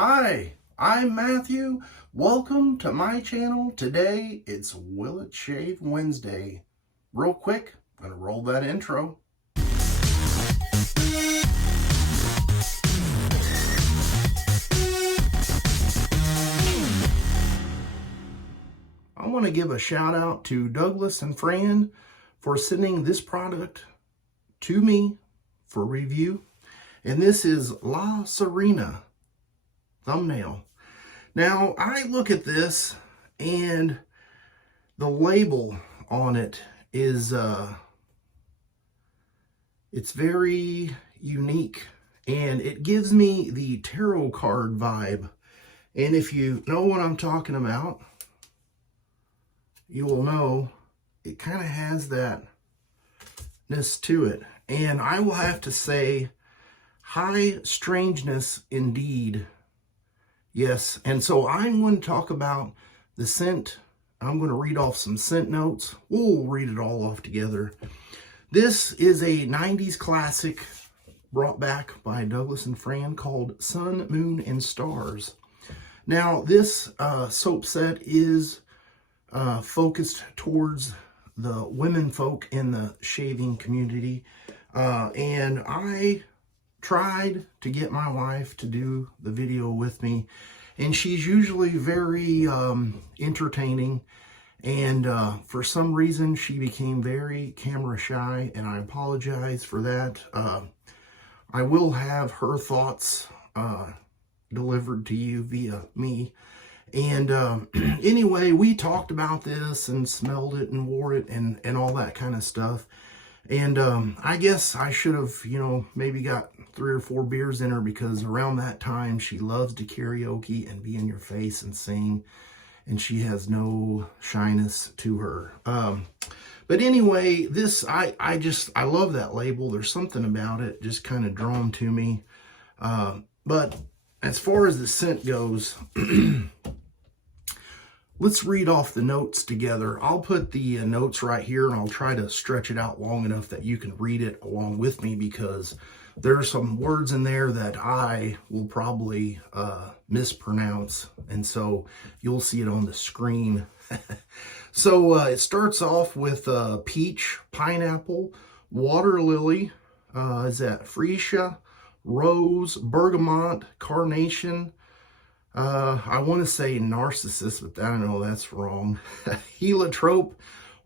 Hi, I'm Matthew. Welcome to my channel. Today it's Will It Shave Wednesday. Real quick, I'm gonna roll that intro. I want to give a shout out to Douglas and Fran for sending this product to me for review. And this is La Sirena thumbnail. Now, I look at this and the label on it is, it's very unique and it gives me the tarot card vibe. And if you know what I'm talking about, you will know it kind of has that-ness to it. And I will have to say, high strangeness indeed. Yes, and so I'm going to talk about the scent. I'm going to read off some scent notes. We'll read it all off together. This is a 90s classic brought back by Douglas and Fran called Sun, Moon, and Stars. Now, this soap set is focused towards the women folk in the shaving community. And I tried to get my wife to do the video with me, and she's usually very entertaining, and for some reason she became very camera shy, and I apologize for that. I will have her thoughts delivered to you via me. And anyway, we talked about this and smelled it and wore it and all that kind of stuff. And I guess I should have, maybe got 3 or 4 beers in her, because around that time she loves to karaoke and be in your face and sing, and she has no shyness to her. But anyway, this, I love that label. There's something about it just kind of drawn to me. But as far as the scent goes, let's read off the notes together. I'll put the notes right here, and I'll try to stretch it out long enough that you can read it along with me, because there's some words in there that I will probably mispronounce, and so you'll see it on the screen. So it starts off with peach, pineapple, water lily, is that freesia, rose, bergamot, carnation, I want to say narcissus, but I know that's wrong. Heliotrope,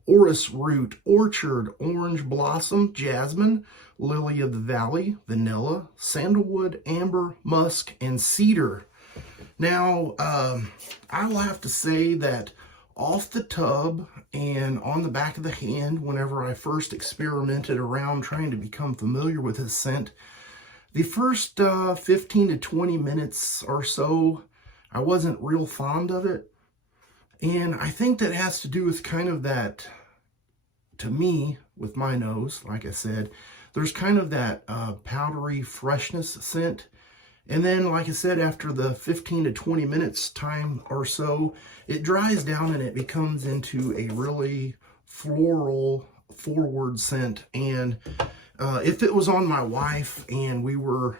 orris root, orchard, orange blossom, jasmine, lily of the valley, vanilla, sandalwood, amber, musk, and cedar. Now, I will have to say that off the tub and on the back of the hand, whenever I first experimented around trying to become familiar with this scent, the first 15 to 20 minutes or so, I wasn't real fond of it. And I think that has to do with kind of that, to me, with my nose, like I said, there's kind of that powdery freshness scent. And then, like I said, after the 15 to 20 minutes time or so, it dries down and it becomes into a really floral forward scent. And if it was on my wife and we were,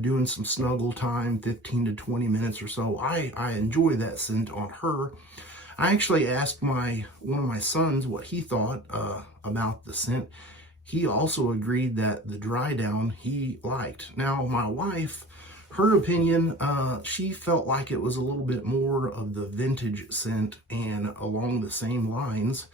doing some snuggle time, 15 to 20 minutes or so, I enjoy that scent on her. I actually asked one of my sons what he thought about the scent. He also agreed that the dry down he liked. Now, my wife, her opinion, she felt like it was a little bit more of the vintage scent and along the same lines,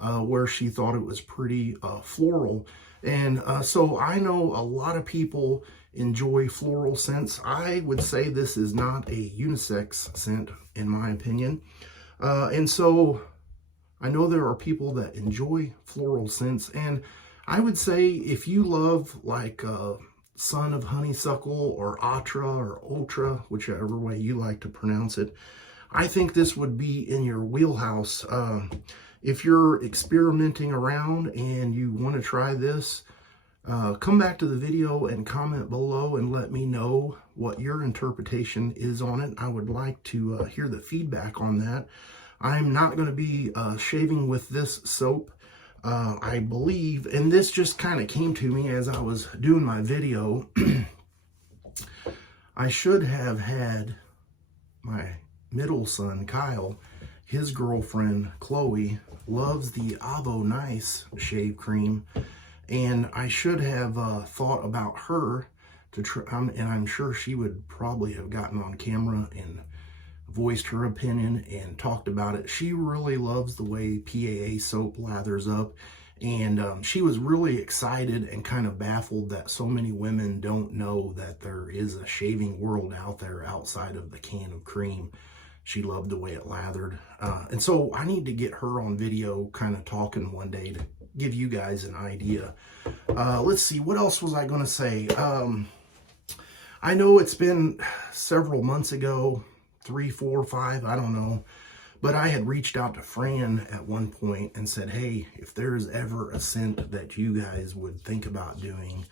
where she thought it was pretty floral. And so I know a lot of people enjoy floral scents. I would say this is not a unisex scent, in my opinion. And so I know there are people that enjoy floral scents. And I would say if you love like Son of Honeysuckle or Atra or Ultra, whichever way you like to pronounce it, I think this would be in your wheelhouse. If you're experimenting around and you want to try this, come back to the video and comment below and let me know what your interpretation is on it. I would like to hear the feedback on that. I'm not going to be shaving with this soap, I believe, and this just kind of came to me as I was doing my video. I should have had my middle son, Kyle, his girlfriend, Chloe, loves the Avo Nice shave cream. And I should have thought about her to try, and I'm sure she would probably have gotten on camera and voiced her opinion and talked about it. She really loves the way PAA soap lathers up, and she was really excited and kind of baffled that so many women don't know that there is a shaving world out there outside of the can of cream. She loved the way it lathered. And so I need to get her on video kind of talking one day to give you guys an idea. Let's see, what else was I going to say? I know it's been several months ago, 3, 4, 5, I don't know. But I had reached out to Fran at one point and said, hey, if there's ever a scent that you guys would think about doing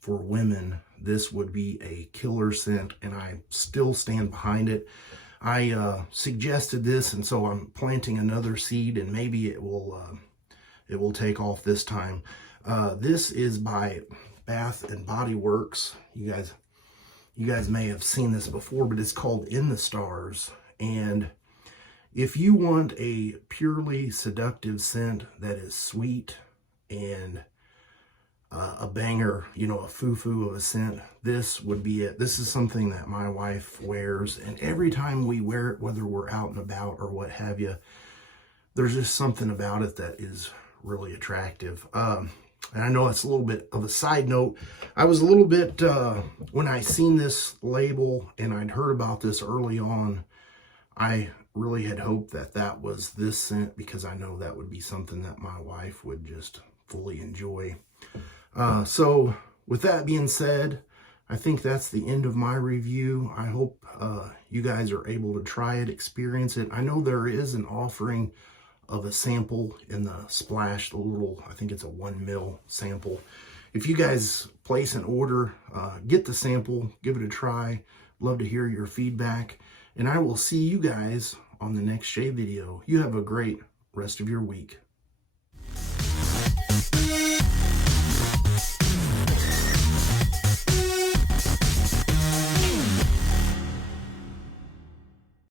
for women, this would be a killer scent, and I still stand behind it. I suggested this, and so I'm planting another seed, and maybe it will take off this time. This is by Bath and Body Works. You guys may have seen this before, but it's called In the Stars. And if you want a purely seductive scent that is sweet and a banger, you know, a foo-foo of a scent, this would be it. This is something that my wife wears, and every time we wear it, whether we're out and about or what have you, there's just something about it that is really attractive. And I know it's a little bit of a side note. I was a little bit, when I seen this label and I'd heard about this early on, I really had hoped that that was this scent, because I know that would be something that my wife would just fully enjoy. So with that being said, I think that's the end of my review. I hope you guys are able to try it, experience it. I know there is an offering of a sample in the splash, the little, I think it's a 1 ml sample. If you guys place an order, get the sample, give it a try. Love to hear your feedback. And I will see you guys on the next shave video. You have a great rest of your week.